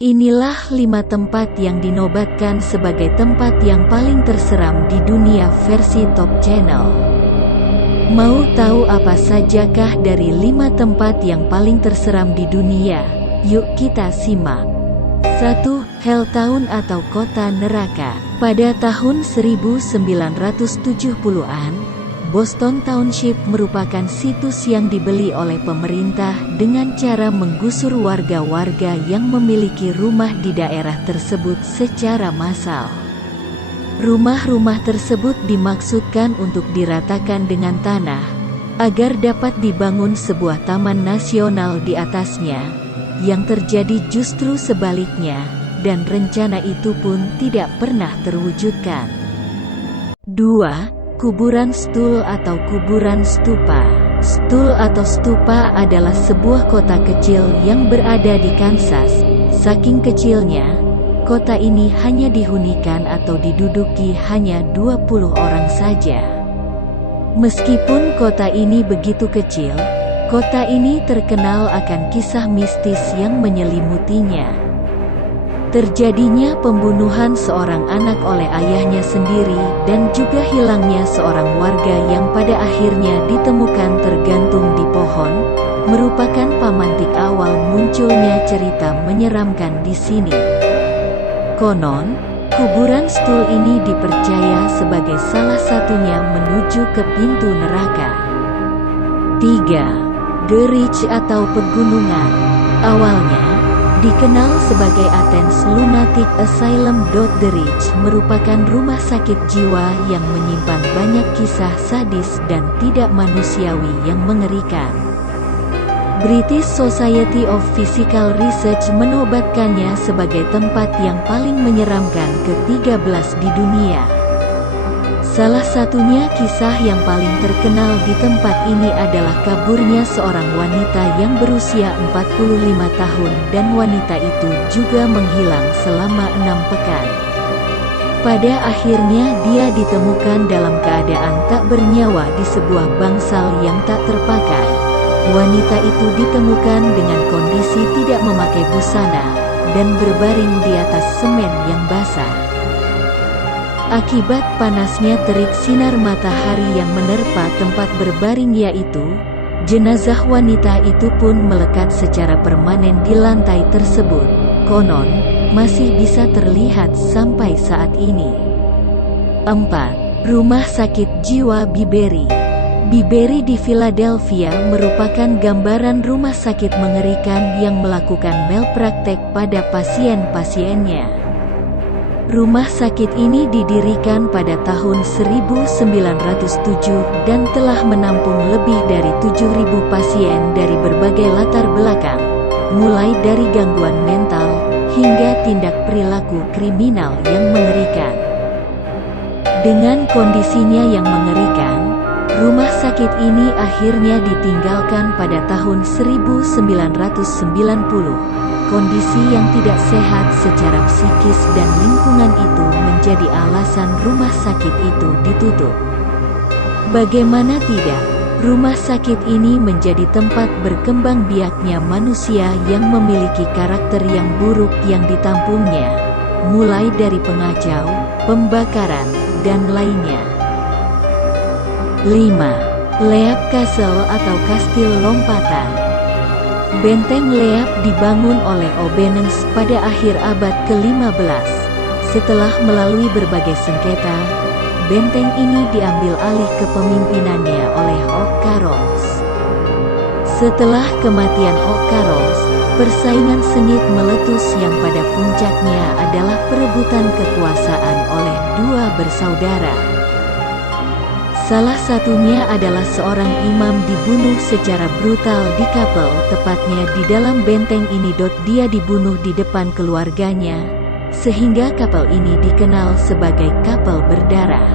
Inilah 5 tempat yang dinobatkan sebagai tempat yang paling terseram di dunia versi Top Channel. Mau tahu apa sajakah dari 5 tempat yang paling terseram di dunia? Yuk kita simak. 1. Helltown atau Kota Neraka. Pada tahun 1970-an, Boston Township merupakan situs yang dibeli oleh pemerintah dengan cara menggusur warga-warga yang memiliki rumah di daerah tersebut secara massal. Rumah-rumah tersebut dimaksudkan untuk diratakan dengan tanah, agar dapat dibangun sebuah taman nasional di atasnya. Yang terjadi justru sebaliknya, dan rencana itu pun tidak pernah terwujudkan. 2. Kuburan Stull atau kuburan stupa. Stull atau stupa adalah sebuah kota kecil yang berada di Kansas. Saking kecilnya, kota ini hanya dihunikan atau diduduki hanya 20 orang saja. Meskipun kota ini begitu kecil, kota ini terkenal akan kisah mistis yang menyelimutinya. Terjadinya pembunuhan seorang anak oleh ayahnya sendiri dan juga hilangnya seorang warga yang pada akhirnya ditemukan tergantung di pohon, merupakan pemantik awal munculnya cerita menyeramkan di sini. Konon, kuburan Stull ini dipercaya sebagai salah satunya menuju ke pintu neraka. 3. The Ridge atau pegunungan. Awalnya dikenal sebagai Athens Lunatic Asylum. The Ridge merupakan rumah sakit jiwa yang menyimpan banyak kisah sadis dan tidak manusiawi yang mengerikan. British Society of Physical Research menobatkannya sebagai tempat yang paling menyeramkan ke-13 di dunia. Salah satunya kisah yang paling terkenal di tempat ini adalah kaburnya seorang wanita yang berusia 45 tahun dan wanita itu juga menghilang selama 6 pekan. Pada akhirnya dia ditemukan dalam keadaan tak bernyawa di sebuah bangsal yang tak terpakai. Wanita itu ditemukan dengan kondisi tidak memakai busana dan berbaring di atas semen yang basah. Akibat panasnya terik sinar matahari yang menerpa tempat berbaring yaitu, jenazah wanita itu pun melekat secara permanen di lantai tersebut. Konon, masih bisa terlihat sampai saat ini. 4. Rumah Sakit Jiwa Biberry. Biberry di Philadelphia merupakan gambaran rumah sakit mengerikan yang melakukan malpraktek pada pasien-pasiennya. Rumah sakit ini didirikan pada tahun 1907 dan telah menampung lebih dari 7.000 pasien dari berbagai latar belakang, mulai dari gangguan mental hingga tindak perilaku kriminal yang mengerikan. Dengan kondisinya yang mengerikan, rumah sakit ini akhirnya ditinggalkan pada tahun 1990. Kondisi yang tidak sehat secara psikis dan lingkungan itu menjadi alasan rumah sakit itu ditutup. Bagaimana tidak, rumah sakit ini menjadi tempat berkembang biaknya manusia yang memiliki karakter yang buruk yang ditampungnya, mulai dari pengacau, pembakaran, dan lainnya. 5. Leap Castle atau Kastil Lompatan. Benteng Leap dibangun oleh Obenens pada akhir abad ke-15. Setelah melalui berbagai sengketa, benteng ini diambil alih kepemimpinannya oleh O'Carrolls. Setelah kematian O'Carrolls, persaingan sengit meletus yang pada puncaknya adalah perebutan kekuasaan oleh dua bersaudara. Salah satunya adalah seorang imam dibunuh secara brutal di kapel, tepatnya di dalam benteng ini. Dia dibunuh di depan keluarganya, sehingga kapel ini dikenal sebagai kapel berdarah.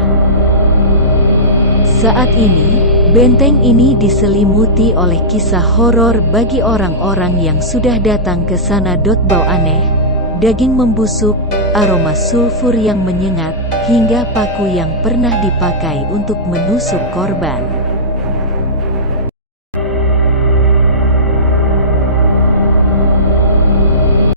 Saat ini, benteng ini diselimuti oleh kisah horor bagi orang-orang yang sudah datang ke sana. Bau aneh, daging membusuk, aroma sulfur yang menyengat, hingga paku yang pernah dipakai untuk menusuk korban.